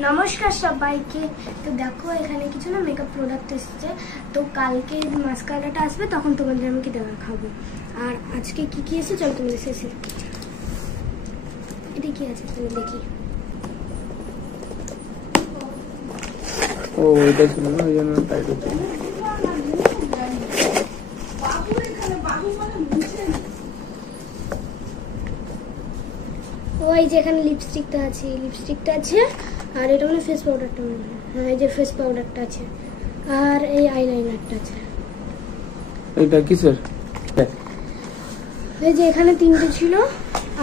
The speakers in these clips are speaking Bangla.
নমস্কার সবাইকে। তো দেখো এখানে কিছু না মেকআপ প্রোডাক্ট এসেছে, তো কালকে মাস্কারাটা আসবে তখন তোমাদের আমি দেখাবো। আর আজকে কি কি এসেছে চলো তোমাদের শেষে এটা কি আছে তুমি দেখি। ও এটা ছিল না, ওই জন্য টাইট হচ্ছে। ওই যে এখানে লিপস্টিকটা আছে আর এটা মানে ফেস পাউডারটা মনে হয়। হ্যাঁ এই যে ফেস পাউডারটা আছে আর এই আইলাইনারটা আছে। এটা কিসের? এই যে এখানে তিনটে ছিল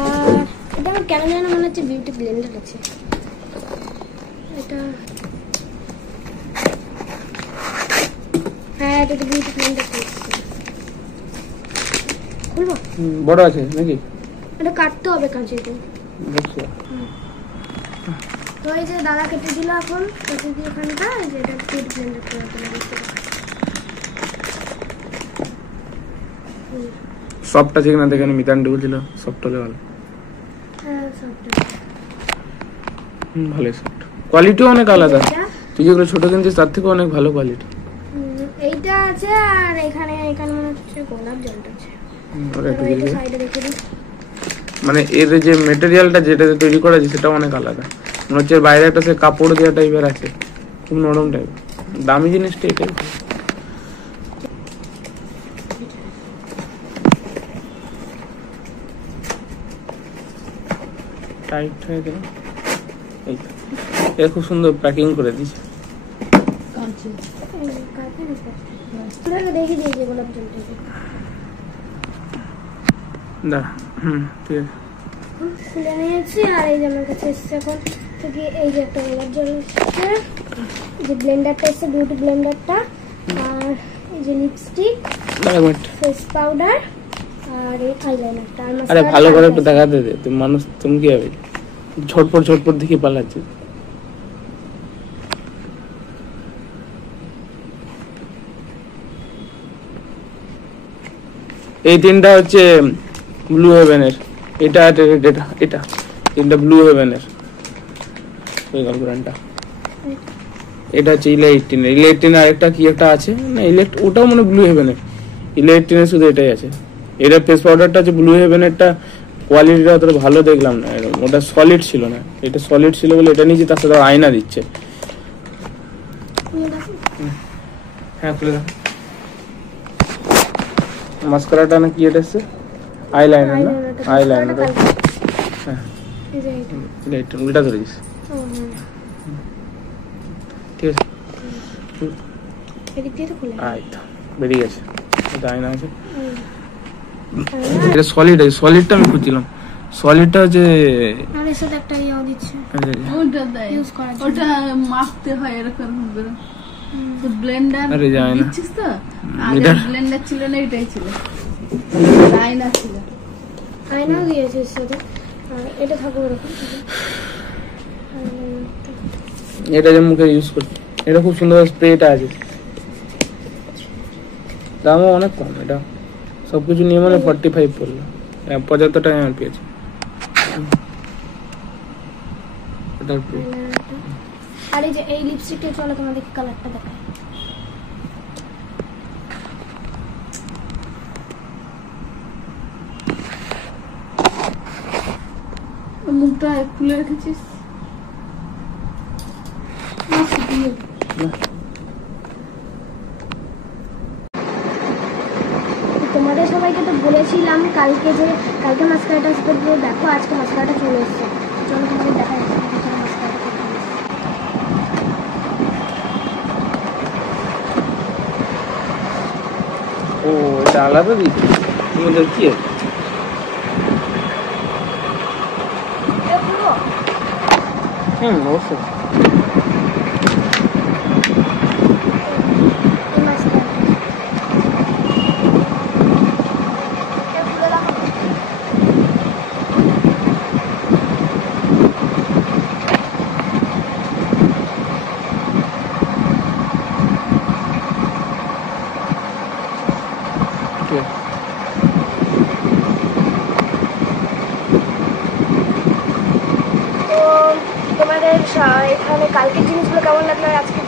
আর এটা আমার কেন জানি মনে হচ্ছে বিউটি ব্লেন্ডার আছে। এটা হ্যাঁ এটা তো বিউটি ব্লেন্ডার আছে। খুলবো? বড় আছে নাকি? এটা কাটতে হবে কাঁচিতে। বুঝছো? তো এই যে দাদা কেটে দিল এখন কেটে দিয়ে ওখানটা এই যে এটা বিউটি ব্লেন্ডার করে দিতে হবে। সফট আছে কিনা দেখেন, মিতান ঢুকেছিল সফট হলে ভালো। হ্যাঁ সফট ভালো সফট, কোয়ালিটিও অনেক আলাদা। তুই যেগুলো ছোট কিনছিস তার থেকে অনেক ভালো কোয়ালিটি। এইটা আছে আর এখানে মনে হচ্ছে গোলাপ জলটা আছে। সাইডে রেখে দিই। মানে এর যে মেটেরিয়ালটা যেটাতে তৈরি করা আছে সেটা অনেক আলাদা। মনে হচ্ছে বাইরে একটা সে কাপড় দেওয়া টাইপের আছে, খুব নরম টাইপ। দামি জিনিসটা এটাই। টাইট হয়ে গেল। খুব সুন্দর প্যাকিং করে দিয়েছে। দেখে দিয়েছে গোলাপ জলটা। ঠিক আছে, খুলে নিয়েছি। আর এই যে আমার কাছে এসছে এখন থেকে এই যে একটা গোলাপ জল এসছে, যে ব্লেন্ডারটা এসছে বিউটি ব্লেন্ডারটা, আর এই যে লিপস্টিক, ফেস পাউডার আর এই আইলাইনারটা। আরে ভালো করে একটু দেখাতে দে, তুমি মানুষ, তুমি কি হবে ঝটপট দেখি পালাচ্ছে। এই তিনটা হচ্ছে ব্লু হেভেনের, এটা তিনটা ব্লু হেভেনের ব্র্যান্ডটা। এটা হচ্ছে ইলেকট্রিন আরেকটা কি একটা আছে না, ওটাও মানে ব্লু হেভেনের। ইলেকট্রিনের শুধু এটাই আছে। এটা ফেস পাউডারটা আছে ব্লু হেভেনেরটা, কোয়ালিটিটা অতটা ভালো দেখলাম না, ওটা সলিড ছিল না। এটা সলিড ছিল বলে এটা নিচে, তার সাথে আয়না দিচ্ছে। হ্যাঁ খুলে দাও। মাস্কারাটা না কি এটা এসছে? আইলাইনার না, আইলাইনার। হ্যাঁ এটা উল্টা ধরে দিস। ঠিক আছে, বেরিয়ে গেছে। এটা আয়না আছে। এটা সলিডটা আমি খুঁজছিলাম। সলিডটা যে আরে সাথে একটা ইও দিচ্ছে, ওটা দেয়, ওটা মাখতে হয় এরকম করে। তো ব্লেন্ডার দিচ্ছিস তো, আগে ব্লেন্ডার ছিল না, এটাই ছিল, আয়না ছিল। আয়নাও দিয়েছে সাথে। এটা থাকবে এরকম। এটা যে মুখে ইউজ করছি, এটা খুব সুন্দর স্প্রেটা আছে, দামও অনেক কম। এটা সবকিছু নিয়ে মানে 45 পড়লো, 75 টাকা আমি পেয়েছি। আর এই যে এই লিপস্টিকটা চলো তোমাদের কালারটা দেখাই। মুখটা খুলে রেখেছিস। তোমাদের সবাইকে তো বলেছিলাম কালকে মাস্কারাটা আসবে। দেখো আজকে মাস্কারাটা চলে এসেছে। চলো তোমাদের দেখা যাচ্ছে মাস্কারাটা। ও এটা আলাদা দিয়েছে তোমাদের কি আছে? অবশ্যই। আচ্ছা এখানে কালকের জিনিসগুলো কেমন লাগলো আর আজকের